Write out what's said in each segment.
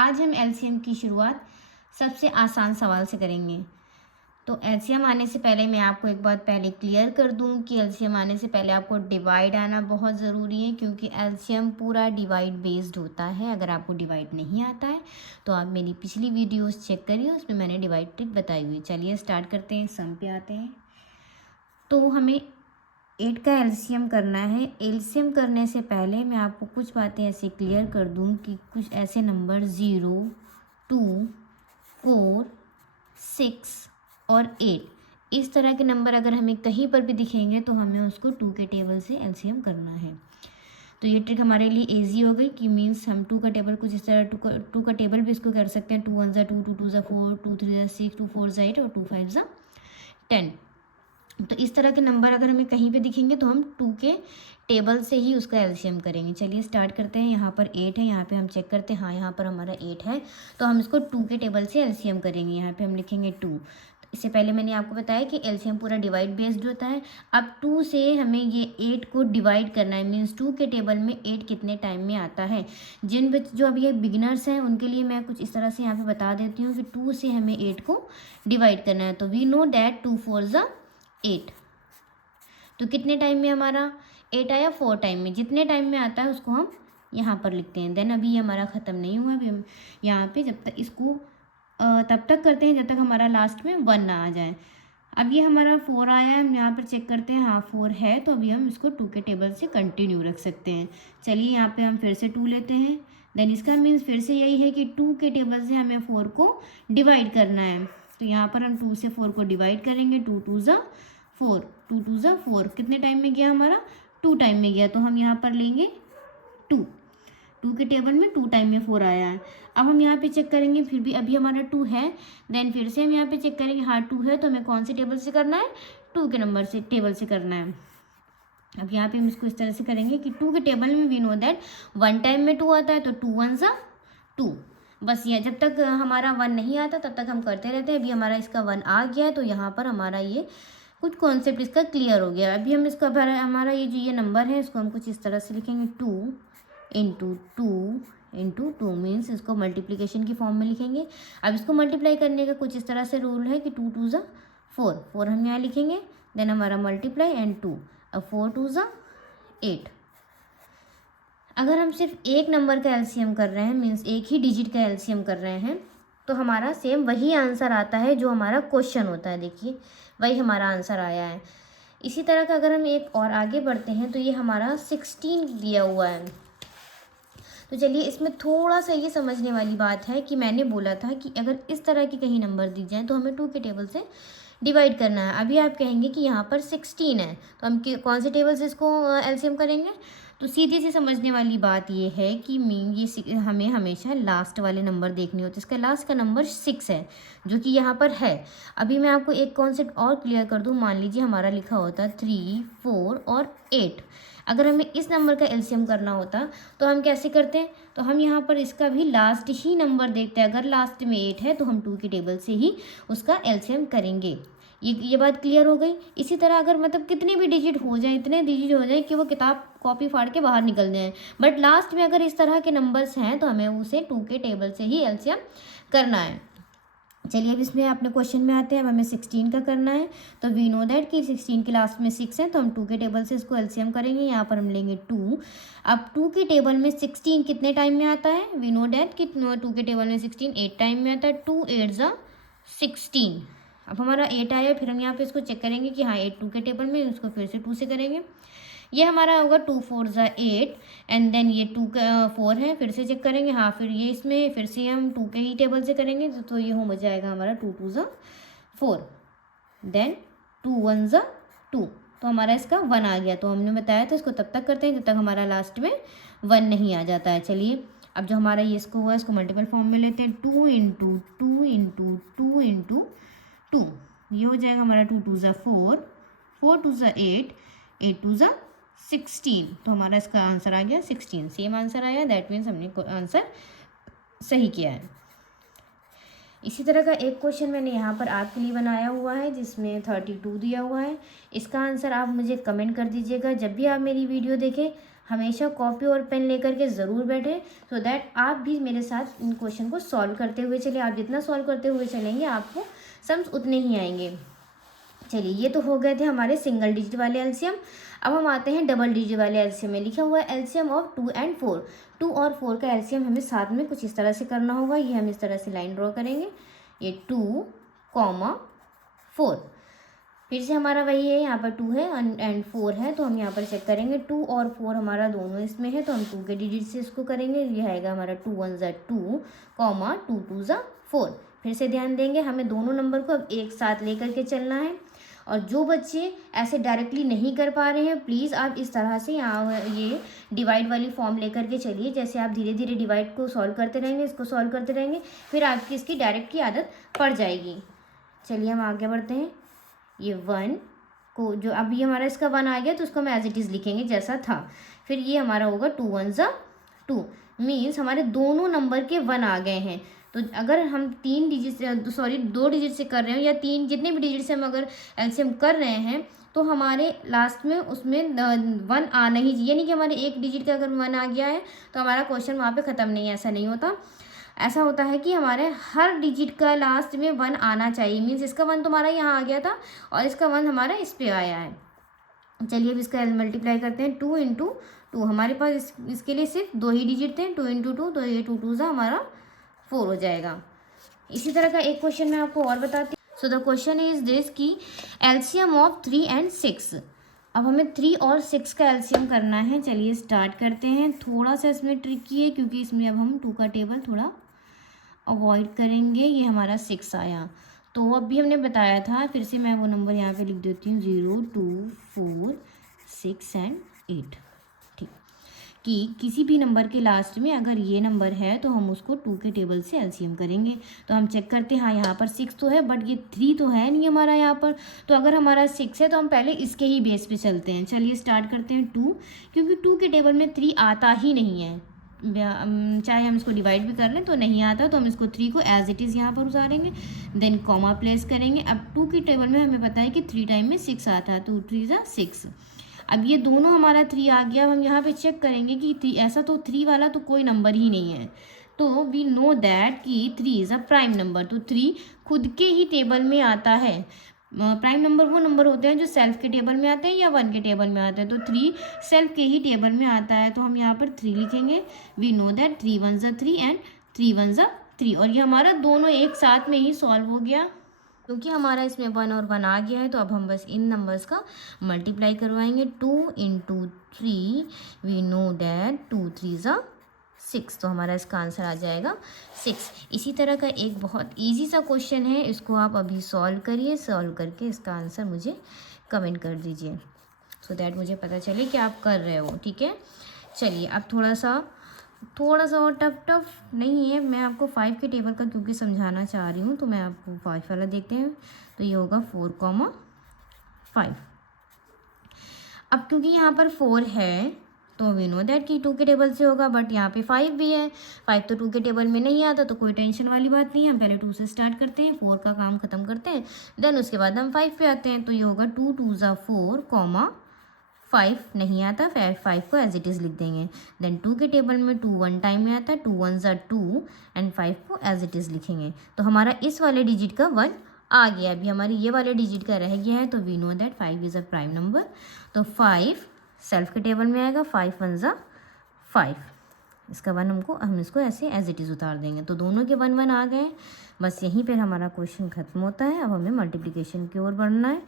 आज हम एलसीएम की शुरुआत सबसे आसान सवाल से करेंगे। तो एलसीएम आने से पहले मैं आपको एक बात पहले क्लियर कर दूं कि एलसीएम आने से पहले आपको डिवाइड आना बहुत ज़रूरी है, क्योंकि एलसीएम पूरा डिवाइड बेस्ड होता है। अगर आपको डिवाइड नहीं आता है तो आप मेरी पिछली वीडियोस चेक करिए, उसमें मैंने डिवाइड ट्रिक बताई हुई है। चलिए स्टार्ट करते हैं, सम पे आते हैं। तो हमें 8 का एलसीएम करना है। एलसीएम करने से पहले मैं आपको कुछ बातें ऐसे क्लियर कर दूं कि कुछ ऐसे नंबर 0, 2, 4, 6 और 8 इस तरह के नंबर अगर हमें कहीं पर भी दिखेंगे तो हमें उसको 2 के टेबल से एलसीएम करना है। तो ये ट्रिक हमारे लिए इजी हो गई कि मीन्स हम 2 का टेबल कुछ इस तरह 2 का टेबल भी इसको कर सकते हैं। 2 1 ज़ा 2, 2 2 ज़ा 4, 2 3 ज़ा 6, 2 4 ज़ा 8 और 2 5 ज़ा 10। तो इस तरह के नंबर अगर हमें कहीं पे दिखेंगे तो हम 2 के टेबल से ही उसका एलसीएम करेंगे। चलिए स्टार्ट करते हैं। यहाँ पर 8 है, यहाँ पे हम चेक करते हैं, हाँ यहाँ पर हमारा 8 है, तो हम इसको 2 के टेबल से एलसीएम करेंगे। यहाँ पे हम लिखेंगे 2। इससे पहले मैंने आपको बताया कि एलसीएम पूरा डिवाइड बेस्ड होता है। अब 2 से हमें ये 8 को डिवाइड करना है, मीन्स 2 के टेबल में 8 कितने टाइम में आता है। जो अभी ये बिगिनर्स हैं उनके लिए मैं कुछ इस तरह से यहाँ पे बता देती हूँ कि 2 से हमें 8 को डिवाइड करना है। तो वी नो डैट 2 4 ज़ा 8। तो कितने टाइम में हमारा 8 आया? 4 टाइम में। जितने टाइम में आता है उसको हम यहाँ पर लिखते हैं। देन अभी ये हमारा ख़त्म नहीं हुआ, अभी हम यहाँ पे जब तक इसको तब तक करते हैं जब तक हमारा लास्ट में 1 ना आ जाए। अब ये हमारा 4 आया है, हम यहाँ पर चेक करते हैं, हाँ 4 है, तो अभी हम इसको 2 के टेबल से कंटिन्यू रख सकते हैं। चलिए यहाँ पे हम फिर से 2 लेते हैं। देन इसका मीन्स फिर से यही है कि 2 के टेबल से हमें 4 को डिवाइड करना है। तो यहाँ पर हम 2 से 4 को डिवाइड करेंगे। 2 2 ज़ा 4, 2 2 ज़ा 4 कितने टाइम में गया हमारा? 2 टाइम में गया। तो हम यहाँ पर लेंगे 2 के टेबल में 2 टाइम में 4 आया है। अब हम यहाँ पे चेक करेंगे, फिर भी अभी हमारा 2 है। देन फिर से हम यहाँ पे चेक करेंगे, हाँ 2 है, तो हमें कौन से टेबल से करना है? 2 के नंबर से टेबल से करना है। अब यहाँ पे हम इसको इस तरह से करेंगे कि 2 के टेबल में वी नो दैट 1 टाइम में 2 आता है, तो 2 1 ज़ा 2। बस ये जब तक हमारा 1 नहीं आता तब तक हम करते रहते हैं। अभी हमारा इसका 1 आ गया है, तो यहाँ पर हमारा ये कुछ कॉन्सेप्ट इसका क्लियर हो गया। अभी हम इसका हमारा ये जो ये नंबर है इसको हम कुछ इस तरह से लिखेंगे, 2 इंटू 2 इंटू 2 मीन्स इसको मल्टीप्लिकेशन की फॉर्म में लिखेंगे। अब इसको मल्टीप्लाई करने का कुछ इस तरह से रूल है कि 2 2 ज़ा 4, 4 हम यहाँ लिखेंगे। देन हमारा मल्टीप्लाई एंड 2, अब 4 2 ज़ा 8। अगर हम सिर्फ एक नंबर का एलसीएम कर रहे हैं, मीन्स एक ही डिजिट का एलसीएम कर रहे हैं, तो हमारा सेम वही आंसर आता है जो हमारा क्वेश्चन होता है। देखिए वही हमारा आंसर आया है। इसी तरह का अगर हम एक और आगे बढ़ते हैं तो ये हमारा 16 दिया हुआ है। तो चलिए इसमें थोड़ा सा ये समझने वाली बात है कि मैंने बोला था कि अगर इस तरह की कहीं नंबर दी जाए तो हमें 2 के टेबल से डिवाइड करना है। अभी आप कहेंगे कि यहाँ पर 16 है, तो हम कौन से टेबल से इसको एलसीएम करेंगे? तो सीधी सी समझने वाली बात ये है कि ये हमें हमेशा लास्ट वाले नंबर देखने होते हैं। इसका लास्ट का नंबर 6 है जो कि यहाँ पर है। अभी मैं आपको एक कॉन्सेप्ट और क्लियर कर दूँ। मान लीजिए हमारा लिखा होता 3 4 और 8। अगर हमें इस नंबर का एलसीएम करना होता तो हम कैसे करते हैं? तो हम यहाँ पर इसका भी लास्ट ही नंबर देखते हैं। अगर लास्ट में 8 है तो हम 2 के टेबल से ही उसका एलसीएम करेंगे। ये बात क्लियर हो गई। इसी तरह अगर मतलब कितने भी डिजिट हो जाए, इतने डिजिट हो जाए कि वो किताब कॉपी फाड़ के बाहर निकल जाए, बट लास्ट में अगर इस तरह के नंबर्स हैं तो हमें उसे 2 के टेबल से ही एलसीएम करना है। चलिए अब इसमें अपने क्वेश्चन में आते हैं। अब हमें 16 का करना है, तो वी नो दैट कि 16 के लास्ट में 6 है, तो हम 2 के टेबल से इसको एलसीएम करेंगे। यहाँ पर हम लेंगे 2। अब 2 के टेबल में 16 कितने टाइम में आता है? वी नो दैट कि 2 के टेबल में 16 8 टाइम में आता है। 2 8 ज़ा 16। अब हमारा 8 आया, फिर हम यहाँ पे इसको चेक करेंगे कि हाँ 8 2 के टेबल में, उसको फिर से 2 से करेंगे। ये हमारा होगा 2 4 ज़ा 8 एंड देन ये 2 का 4 है, फिर से चेक करेंगे, हाँ फिर ये इसमें फिर से हम 2 के ही टेबल से करेंगे। तो ये हो जाएगा हमारा 2 2 ज़ा 4, देन 2 1 ज़ा 2, तो हमारा इसका 1 आ गया। तो हमने बताया था इसको तब तक करते हैं जब तक हमारा लास्ट में 1 नहीं आ जाता है। चलिए अब जो हमारा ये इसको हुआ इसको मल्टीपल फॉर्म में लेते हैं। 2 इंटू 2 इंटू 2 इंटू 2, ये हो जाएगा हमारा 2 2 ज़ा 4, 4 2 ज़ा 8, 8 2 ज़ा 16, तो हमारा इसका आंसर आ गया 16। सेम आंसर आया, दैट मीन्स हमने आंसर सही किया है। इसी तरह का एक क्वेश्चन मैंने यहाँ पर आपके लिए बनाया हुआ है जिसमें 32 दिया हुआ है। इसका आंसर आप मुझे कमेंट कर दीजिएगा जब भी आप मेरी वीडियो देखें। हमेशा कॉपी और पेन लेकर के ज़रूर बैठे, सो दैट आप भी मेरे साथ इन क्वेश्चन को सॉल्व करते हुए चलिए। आप जितना सॉल्व करते हुए चलेंगे आपको समझ उतने ही आएंगे। चलिए, ये तो हो गए थे हमारे सिंगल डिजिट वाले एलसीएम। अब हम आते हैं डबल डिजिट वाले एलसीएम में। लिखा हुआ है एलसीएम ऑफ 2 एंड 4। 2 और 4 का एलसीएम हमें साथ में कुछ इस तरह से करना होगा। ये हम इस तरह से लाइन ड्रॉ करेंगे, ये 2, 4। फिर से हमारा वही है, यहाँ पर 2 है एंड 4 है, तो हम यहाँ पर चेक करेंगे 2 और 4 हमारा दोनों इसमें है, तो हम 2 के डिजिट से इसको करेंगे। ये आएगा हमारा 2 1 ज़ा 2, 2 2 ज़ा 4। फिर से ध्यान देंगे, हमें दोनों नंबर को अब एक साथ लेकर के चलना है। और जो बच्चे ऐसे डायरेक्टली नहीं कर पा रहे हैं, प्लीज़ आप इस तरह से यहाँ ये डिवाइड वाली फॉर्म लेकर के चलिए। जैसे आप धीरे धीरे डिवाइड को सॉल्व करते रहेंगे, इसको सॉल्व करते रहेंगे, फिर आपकी इसकी डायरेक्ट की आदत पड़ जाएगी। चलिए हम आगे बढ़ते हैं। ये 1 को जो अभी हमारा इसका 1 आ गया, तो उसको हम एज इट इज़ लिखेंगे जैसा था। फिर ये हमारा होगा 2 1 ज़ा 2, मीन्स हमारे दोनों नंबर के 1 आ गए हैं। तो अगर हम 2 डिजिट से कर रहे हो, या 3 जितने भी डिजिट से हम अगर एलसीएम कर रहे हैं, तो हमारे लास्ट में उसमें 1 आना ही चाहिए। नहीं कि हमारे एक डिजिट का अगर 1 आ गया है तो हमारा क्वेश्चन वहाँ पे ख़त्म नहीं है, ऐसा नहीं होता। ऐसा होता है कि हमारे हर डिजिट का लास्ट में 1 आना चाहिए। मीन्स इसका 1 तुम्हारा यहाँ आ गया था और इसका 1 हमारा इस पे आया है। चलिए अब इसका मल्टीप्लाई करते हैं। 2 × 2, हमारे पास इसके लिए सिर्फ 2 ही डिजिट थे, 2 × 2, तो ये 2 2 ज़ा हमारा 4 हो जाएगा। इसी तरह का एक क्वेश्चन मैं आपको और बताती हूँ। So the question is this कि एलसीएम ऑफ 3 एंड 6। अब हमें 3 और 6 का एलसीएम करना है। चलिए स्टार्ट करते हैं। थोड़ा सा इसमें ट्रिकी है, क्योंकि इसमें अब हम 2 का टेबल थोड़ा अवॉइड करेंगे। ये हमारा 6 आया, तो अब भी हमने बताया था, फिर से मैं वो नंबर यहाँ पे लिख देती हूँ, 0 2 4 6 एंड 8। ठीक, कि किसी भी नंबर के लास्ट में अगर ये नंबर है तो हम उसको 2 के टेबल से एलसीएम करेंगे। तो हम चेक करते हैं, हाँ यहाँ पर 6 तो है, बट ये 3 तो है नहीं हमारा यहाँ पर। तो अगर हमारा 6 है तो हम पहले इसके ही बेस पे चलते हैं। चलिए स्टार्ट करते हैं 2, क्योंकि 2 के टेबल में 3 आता ही नहीं है। चाहे हम इसको डिवाइड भी कर लें तो नहीं आता, तो हम इसको 3 को एज इट इज़ यहाँ पर उतारेंगे, देन कॉमा प्लेस करेंगे। अब 2 की टेबल में हमें पता है कि 3 टाइम में 6 आता है, 2 3 ज़ा 6। अब ये दोनों हमारा 3 आ गया। अब हम यहाँ पे चेक करेंगे कि 3 ऐसा तो 3 वाला तो कोई नंबर ही नहीं है, तो वी नो दैट कि 3 इज़ अ प्राइम नंबर। तो 3 खुद के ही टेबल में आता है। प्राइम नंबर वो नंबर होते हैं जो सेल्फ के टेबल में आते हैं या 1 के टेबल में आते हैं, तो 3 सेल्फ के ही टेबल में आता है, तो हम यहाँ पर 3 लिखेंगे। वी नो दैट 3 1 ज़ा 3 एंड 3 1 ज़ा 3, और ये हमारा दोनों एक साथ में ही सॉल्व हो गया। क्योंकि हमारा इसमें 1 और 1 आ गया है, तो अब हम बस इन नंबर्स का मल्टीप्लाई करवाएंगे। 2 × 3, वी नो दैट 2 3 ज़ा 6, तो हमारा इसका आंसर आ जाएगा 6। इसी तरह का एक बहुत इजी सा क्वेश्चन है, इसको आप अभी सॉल्व करिए। सॉल्व करके इसका आंसर मुझे कमेंट कर दीजिए, सो दैट मुझे पता चले कि आप कर रहे हो। ठीक है, चलिए अब थोड़ा सा और टफ नहीं है। मैं आपको 5 के टेबल का क्योंकि समझाना चाह रही हूँ, तो मैं आपको 5 वाला देखते हैं। तो ये होगा 4, 5। अब क्योंकि यहाँ पर 4 है, तो वी नो दैट कि 2 के टेबल से होगा, बट यहाँ पे 5 भी है। 5 तो 2 के टेबल में नहीं आता, तो कोई टेंशन वाली बात नहीं है। हम पहले 2 से स्टार्ट करते हैं, 4 का काम खत्म करते हैं, देन उसके बाद हम 5 पे आते हैं। तो ये होगा 2 2 ज़ा 4, 5 नहीं आता, 5 को एज इट इज़ लिख देंगे। देन 2 के टेबल में 2 1 टाइम में आता है, 2 1 ज़ा 2 एंड 5 को एज इट इज़ लिखेंगे। तो हमारा इस वाले डिजिट का 1 आ गया। अभी हमारी ये वाले डिजिट का रह गया है, तो we know that 5 is a prime number. तो 5 सेल्फ के टेबल में आएगा, 5 1 ज़ा 5। इसका 1 हम इसको ऐसे एज इट इज़ उतार देंगे, तो दोनों के 1 1 आ गए। बस यहीं पर हमारा क्वेश्चन खत्म होता है। अब हमें मल्टीप्लिकेशन की ओर बढ़ना है,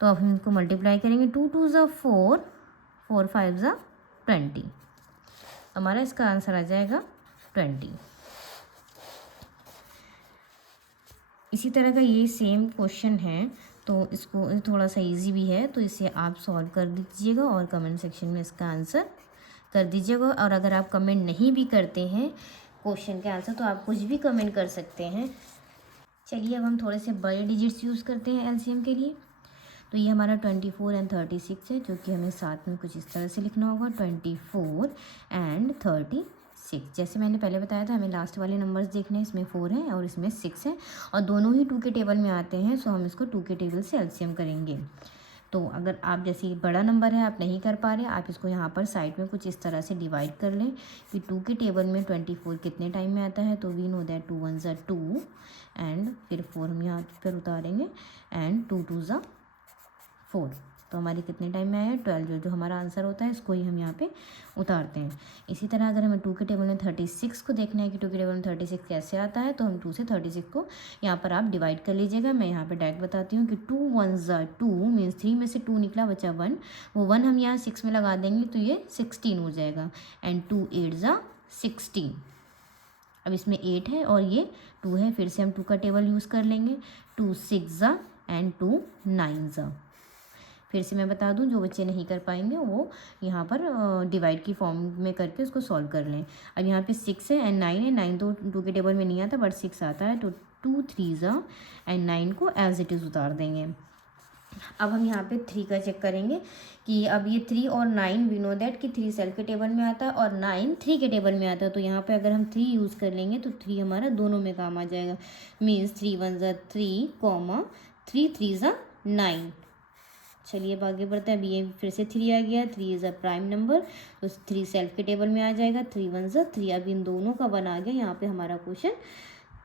तो अब हम इनको मल्टीप्लाई करेंगे। 2 2 ज़ा 4, 4 5 ज़ा 20। हमारा इसका आंसर आ जाएगा 20। इसी तरह का ये सेम क्वेश्चन है, तो इसको थोड़ा सा इजी भी है, तो इसे आप सॉल्व कर दीजिएगा और कमेंट सेक्शन में इसका आंसर कर दीजिएगा। और अगर आप कमेंट नहीं भी करते हैं क्वेश्चन के आंसर, तो आप कुछ भी कमेंट कर सकते हैं। चलिए अब हम थोड़े से बड़े डिजिट्स यूज़ करते हैं एलसीएम के लिए। तो ये हमारा 24 एंड 36 है, जो कि हमें साथ में कुछ इस तरह से लिखना होगा, 24 एंड 36। जैसे मैंने पहले बताया था, हमें लास्ट वाले नंबर्स देखने हैं। इसमें 4 है और इसमें 6 है, और दोनों ही 2 के टेबल में आते हैं, सो हम इसको 2 के टेबल से एलसीएम करेंगे। तो अगर आप जैसे बड़ा नंबर है आप नहीं कर पा रहे, आप इसको यहाँ पर साइड में कुछ इस तरह से डिवाइड कर लें कि 2 के टेबल में 24 कितने टाइम में आता है। तो वी नो दैट 2 1 ज़ा 2 एंड फिर 4 हम यहाँ पर उतारेंगे एंड 2 2 ज़ा 4। तो हमारे कितने टाइम में आया 12, जो हमारा आंसर होता है इसको ही हम यहाँ पे उतारते हैं। इसी तरह अगर हमें 2 के टेबल में 36 को देखना है कि 2 के टेबल में 36 कैसे आता है, तो हम 2 से 36 को यहाँ पर आप डिवाइड कर लीजिएगा। मैं यहाँ पे डायरेक्ट बताती हूँ कि 2 1 ज़ा 2 मीन्स 3 में से 2 निकला, बचा 1, वो 1 हम यहाँ 6 में लगा देंगे तो ये 16 हो जाएगा एंड 2 8 ज़ा 16। अब इसमें 8 है और ये 2 है, फिर से हम 2 का टेबल यूज़ कर लेंगे। 2 6 ज़ा एंड 2 9 ज़ा। फिर से मैं बता दूं, जो बच्चे नहीं कर पाएंगे वो यहाँ पर डिवाइड की फॉर्म में करके उसको सॉल्व कर लें। अब यहाँ पे 6 है एंड 9 है, 9 तो 2 के टेबल में नहीं आता बट 6 आता है, तो 2 3 ज़ा एंड 9 को एज इट इज़ उतार देंगे। अब हम यहाँ पे 3 का चेक करेंगे कि अब ये 3 और 9 वी नो दैट कि 3 सेल्फ के टेबल में आता है और 9 3 के टेबल में आता है। तो यहाँ पे अगर हम 3 यूज़ कर लेंगे तो 3 हमारा दोनों में काम आ जाएगा, मीन्स 3 1 ज़ा 3 कॉमा 3 3 ज़ा 9। चलिए अब आगे बढ़ते हैं। अब ये फिर से 3 आ गया, 3 इज़ अ प्राइम नंबर, तो 3 सेल्फ के टेबल में आ जाएगा। 3 1 ज़ा 3, अब इन दोनों का 1 आ गया। यहाँ पे हमारा क्वेश्चन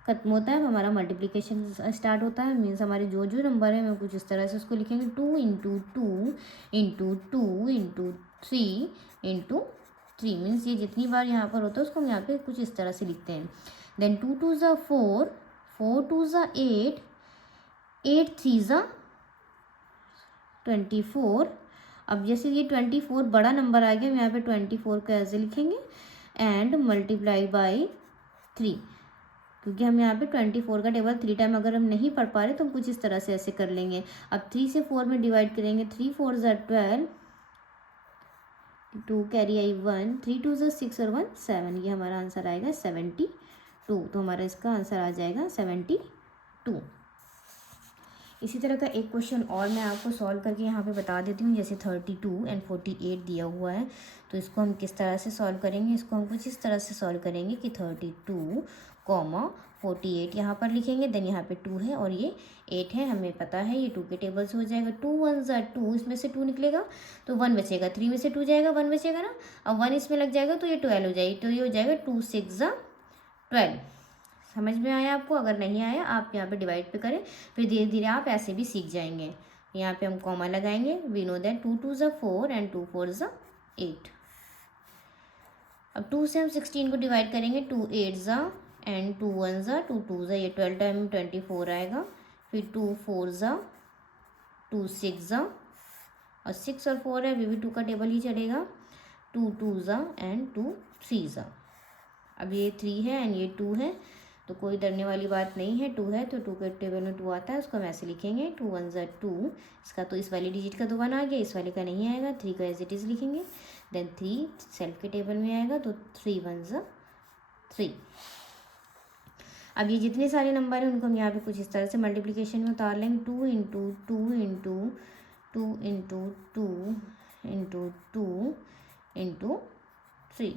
खत्म होता है, हमारा मल्टीप्लिकेशन स्टार्ट होता है। मीन्स हमारे जो जो नंबर है मैं कुछ इस तरह से उसको लिखेंगे, 2 into 2 into 2 into 3 into 3। Means ये जितनी बार यहाँ पर होता है उसको हम यहाँ पे कुछ इस तरह से लिखते हैं। देन 2 2 ज़ा 4, 4 2 ज़ा 8, 8 3 ज़ा 24। अब जैसे ये 24 बड़ा नंबर आ गया, हम यहाँ पे 24 को ऐसे लिखेंगे एंड मल्टीप्लाई बाई 3, क्योंकि हम यहाँ पे 24 का टेबल 3 टाइम अगर हम नहीं पढ़ पा रहे तो हम कुछ इस तरह से ऐसे कर लेंगे। अब 3 से 4 में डिवाइड करेंगे, 3 4 ज़ा 12, 2 कैरी आई 1, 3 2 ज़ा 6 और 1 7, ये हमारा आंसर आएगा 72। तो हमारा इसका आंसर आ जाएगा 72। इसी तरह का एक क्वेश्चन और मैं आपको सॉल्व करके यहाँ पे बता देती हूँ। जैसे 32 एंड 48 दिया हुआ है, तो इसको हम किस तरह से सॉल्व करेंगे, इसको हम कुछ इस तरह से सॉल्व करेंगे कि 32 कॉमा 48 यहाँ पर लिखेंगे, देन यहाँ पे 2 है और ये 8 है, हमें पता है ये 2 के टेबल से हो जाएगा। 2 1 ज़ा 2, इसमें से 2 निकलेगा तो 1 बचेगा, 3 में से 2 जाएगा 1 बचेगा ना, अब 1 इसमें लग जाएगा तो ये 12 हो जाएगी, तो ये हो जाएगा 2 6 ज़ा 12। समझ में आया आपको? अगर नहीं आया आप यहाँ पे डिवाइड पे करें, फिर धीरे धीरे आप ऐसे भी सीख जाएंगे। यहाँ पे हम कॉमा लगाएंगे, वी नो दैट 2 2 ज़ा 4 एंड 2 4 ज़ा 8। अब 2 से हम 16 को डिवाइड करेंगे, 2 8 ज़ा एंड 2 1 ज़ा 2 2 ज़ा, ये 12 टाइम 24 आएगा, फिर 2 4 ज़ा 2 6 ज़ा और 6 और 4 है, अभी भी 2 का टेबल ही चलेगा, 2 2 ज़ा एंड 2 3 ज़ा। अब ये 3 है एंड ये 2 है, तो कोई डरने वाली बात नहीं है, 2 है तो 2 के टेबल में 2 आता है, उसको हम ऐसे लिखेंगे 2 1 ज़ा 2, इसका तो इस वाली डिजिट का 2 1 आ गया, इस वाले का नहीं आएगा, 3 का एज इट इज़ लिखेंगे, देन 3 सेल्फ के टेबल में आएगा तो 3 1 ज़ा 3। अब ये जितने सारे नंबर हैं उनको हम यहाँ पे कुछ इस तरह से मल्टीप्लिकेशन में उतार लेंगे, 2 into 2 into 2 into 2 into 2 into 3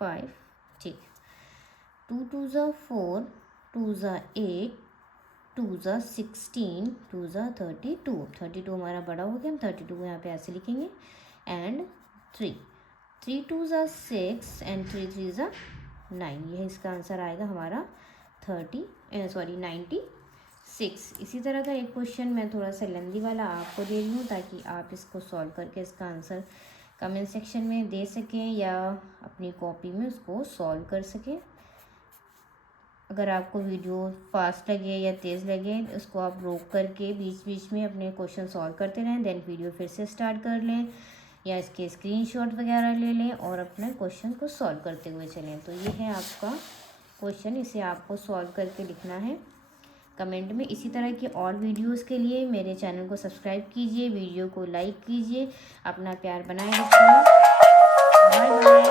5, ठीक। 2 2 ज़ा 4, 2 ज़ा 8, 2 ज़ा 16, 2 ज़ा 32, 32 हमारा बड़ा हो गया, हम 32 को यहाँ पे ऐसे लिखेंगे एंड 3 3 2 ज़ा 6 एंड 3 3 ज़ा 9, यह इसका आंसर आएगा हमारा 96। इसी तरह का एक क्वेश्चन मैं थोड़ा सा लेंदी वाला आपको दे रही हूँ ताकि आप इसको सॉल्व करके इसका आंसर कमेंट सेक्शन में दे सकें या अपनी कॉपी में उसको सॉल्व कर सकें। अगर आपको वीडियो फास्ट लगे या तेज़ लगे, उसको आप रोक करके बीच बीच में अपने क्वेश्चन सॉल्व करते रहें, देन वीडियो फिर से स्टार्ट कर लें या इसके स्क्रीनशॉट वगैरह ले लें और अपने क्वेश्चन को सॉल्व करते हुए चलें। तो ये है आपका क्वेश्चन, इसे आपको सॉल्व करके लिखना है कमेंट में। इसी तरह की और वीडियोस के लिए मेरे चैनल को सब्सक्राइब कीजिए, वीडियो को लाइक कीजिए, अपना प्यार बनाए रखिए। Bye bye.